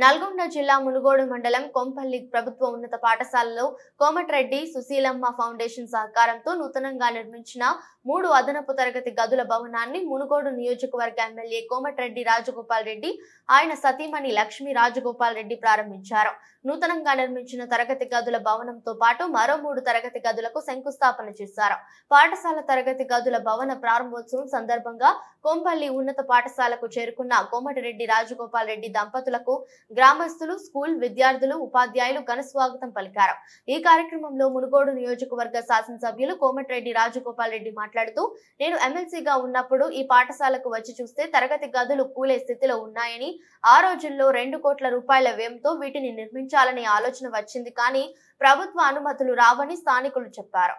నల్గొండ జిల్లా మునుగోడు మండలం కొంపల్లి ప్రభుత్వ ఉన్నత పాఠశాలలో కోమటిరెడ్డి సుశీలమ్మ ఫౌండేషన్ సహకారంతో నూతనంగా నిర్మించిన 3 అదనపు తరగతి గదుల భవనాన్ని మునుగోడు నియోజకవర్గ ఎమ్మెల్యే కోమటిరెడ్డి రాజగోపాల్ రెడ్డి ఆయన సతీమణి లక్ష్మీ రాజగోపాల్ రెడ్డి ప్రారంభించారు. నూతనంగా నిర్మించిన తరగతి గదుల భవనంతో పాటు మరో 3 తరగతి గదులకు శంకుస్థాపన చేశారు. పాఠశాల తరగతి గదుల భవన ప్రారంభోత్సవం సందర్భంగా కొంపల్లి ఉన్నత పాఠశాలకు చేరుకున్న కోమటిరెడ్డి రాజగోపాల్ రెడ్డి దంపతులకు గ్రామస్తులు, స్కూల్ విద్యార్థులు, ఉపాధ్యాయులు ఘన స్వాగతం పలికారు. ఈ కార్యక్రమంలో మునుగోడు నియోజకవర్గ శాసనసభ్యులు కోమటిరెడ్డి రాజగోపాల్ రెడ్డి మాట్లాడుతూ, నేను ఎమ్మెల్సీగా ఉన్నప్పుడు ఈ పాఠశాలకు వచ్చి చూస్తే తరగతి గదులు కూలే స్థితిలో ఉన్నాయని, ఆ రోజుల్లో 2 కోట్ల రూపాయల వ్యయంతో వీటిని నిర్మించాలనే ఆలోచన వచ్చింది, కానీ ప్రభుత్వ అనుమతులు రావని స్థానికులు చెప్పారు.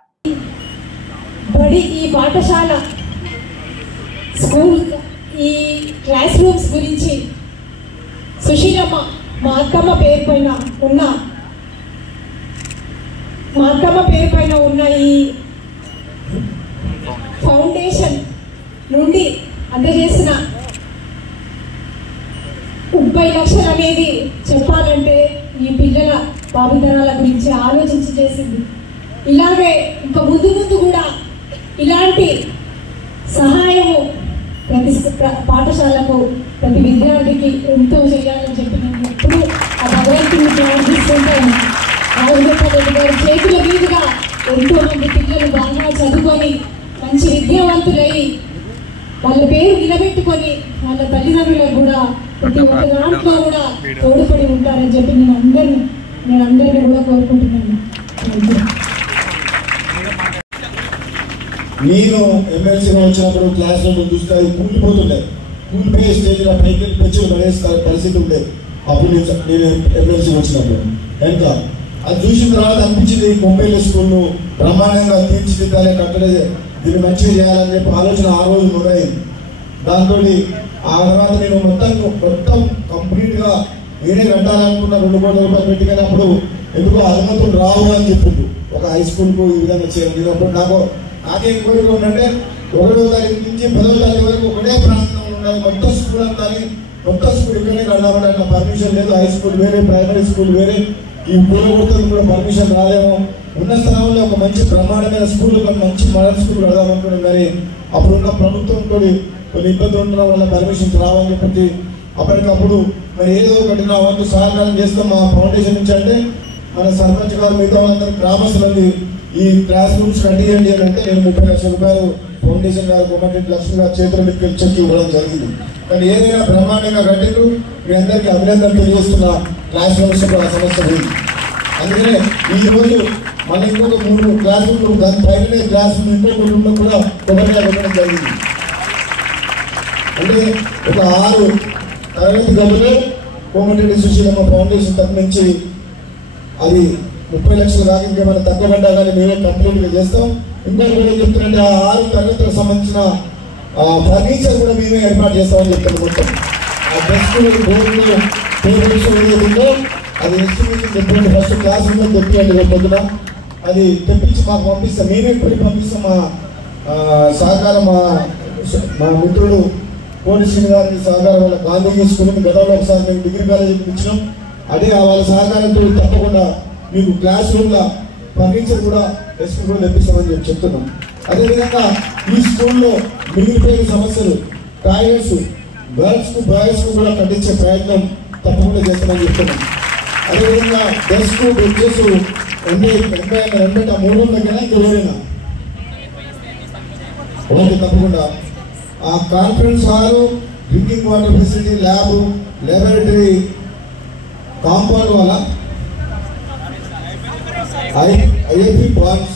ఈ పాఠశాల స్కూల్ ఈ క్లాస్ రూమ్స్ గురించి సుశీలమ్మ మా అక్కమ్మ పేరు పైన ఉన్న ఈ ఫౌండేషన్ నుండి అందజేసిన 30 లక్షలు అనేది చెప్పాలంటే ఈ పిల్లల భావితరాల గురించి ఆలోచించి చేసింది. ఇలాగే ఇంకా ముందు కూడా ఇలాంటి సహాయము ప్రతి పాఠశాలకు ప్రతి విద్యార్థికి ఎంతో చేయాలని చెప్పి నేను ఎప్పుడు ఆ భగవంతుని ప్రార్థిస్తుంటాను. రాజగోపాల్ రెడ్డి గారి చేతుల మీదుగా ఎంతో మంది పిల్లలు బాగా చదువుకొని మంచి విద్యావంతులై వాళ్ళ పేరు నిలబెట్టుకొని వాళ్ళ తల్లిదండ్రులకు కూడా ప్రతి ఒక్క దాంట్లో కూడా తోడ్పడి ఉంటారని చెప్పి నేను అందరినీ కూడా కోరుకుంటున్నాను. నేను ఎమ్మెల్సీగా వచ్చినప్పుడు క్లాస్ రూమ్ చూస్తే కూలిపోతుండే, కూలిపోయే స్టేజ్లో పైకి పెంచులు పడేసే పరిస్థితి ఉండే. అప్పుడు నేను ఎమ్మెల్సీ వచ్చినప్పుడు ఎంత అది చూసిన తర్వాత అనిపించింది, కొంపల్లి స్కూల్ను బ్రహ్మాండంగా తీర్చిదిద్దాలి, కట్టలేదు, దీన్ని మంచిగా చేయాలని చెప్పి ఆలోచన ఆ రోజు మొదలైంది. దాంతో ఆ తర్వాత నేను మొత్తం కంప్లీట్గా నేనే కట్టాలనుకున్న 2 కోట్ల రూపాయలు పెట్టుకున్నప్పుడు ఎందుకో అనుమతులు రావు అని చెప్పిండు. ఒక హై స్కూల్కు ఈ విధంగా చేయాలి. అప్పుడు నాకే కోరిక ఉందంటే 1వ తారీఖు నుంచి 10వ తారీఖు వరకు ఒకటే ప్రాంతంలో ఉండాలి, మొత్తం స్కూల్ అంతా మొత్తం స్కూల్ ఇక్కడే కడదామంటే నాకు పర్మిషన్ లేదు. హై స్కూల్ వేరే, ప్రైమరీ స్కూల్ వేరే, ఈ పూలగుర్తకు కూడా పర్మిషన్ రాలేమో. ఉన్న స్థలంలో ఒక మంచి బ్రహ్మాండమైన స్కూల్, మంచి మోడల్ స్కూల్ కడదామనుకున్నాం. కానీ అప్పుడున్న ప్రభుత్వంతో కొన్ని ఇబ్బందులు ఉండడం వల్ల పర్మిషన్స్ రావని చెప్పి అప్పటికప్పుడు మరి ఏదో ఒకటి నా వంతు సహకారం చేస్తాం మా ఫౌండేషన్ నుంచి. అంటే మన సర్పంచ్ గారు మిగతా వాళ్ళందరూ గ్రామస్తులంది ఈ క్లాస్ రూమ్స్ కట్టియండి అని అంటే నేను 30 లక్షల రూపాయలు ఫౌండేషన్ గారు కోమటిరెడ్డి లక్ష్మి గారు చేతుల మీదకి చెక్ ఇవ్వడం జరిగింది. కానీ ఏదైనా బ్రహ్మాండంగా కట్టిండ్రు. మీ అందరికీ అభినందనలు తెలియజేస్తున్న క్లాస్ రూమ్స్ కూడా సమస్య ఉంది. అందుకనే ఈరోజు మళ్ళీ ఇంకొక 3 క్లాస్ రూమ్లు దాని పైననే క్లాస్ రూమ్ ఇంకొక రూమ్లో కూడా కొబ్బరికాయ పెట్టడం జరిగింది. అంటే ఒక 6 తరగతి గదులు కోమటిరెడ్డి సుశీలమ్మ ఫౌండేషన్ తరఫు నుంచి అది 30 లక్షలు కాక ఇంకేమైనా తక్కువ పడ్డా కానీ మేమే కంప్లీట్గా చేస్తాం. ఇంకొకటి కూడా చెప్తున్నట్టే ఆ 6 తరగతులకు సంబంధించిన ఫర్నిచర్ కూడా మేమే ఏర్పాటు చేస్తామని చెప్తాను. మొత్తం ఆ డెస్క్లు, బోర్డులు, టేబుల్స్ ఏదైతే ఉందో అది ఎస్టిమేషన్ చెప్పండి. ఫస్ట్ క్లాస్ రూమ్లో తెప్పియండి, పొద్దున అది తెప్పించి మాకు పంపిస్తాం. మేమే ఎప్పుడు పంపిస్తాం. మా సహకారం మా మిత్రుడు కోడి శ్రీని గారికి సహకారం వల్ల గాంధీ స్కూల్ని గతంలో ఒకసారి మేము డిగ్రీ కాలేజీకి ఇచ్చినాం. అదే వాళ్ళ సహకారంతో తప్పకుండా మీకు క్లాస్ రూమ్లో ఫర్నిచర్ కూడా డెస్క్ కూడా తెప్పిస్తామని చెప్తున్నాం. అదేవిధంగా ఈ స్కూల్లో మిగిలిపోయిన సమస్యలు, టాయిలెట్స్ గర్ల్స్కు బాయ్స్కు కూడా కట్టించే ప్రయత్నం తప్పకుండా చేస్తామని చెప్తున్నాం. అదేవిధంగా డెస్క్, బెంచెస్ 3 దగ్గర ఇంకా వేరేనా ఓకే తప్పకుండా. ఆ conference hall, drinking water facility, lab, laboratory, compound వాళ్ళ IIP బాక్స్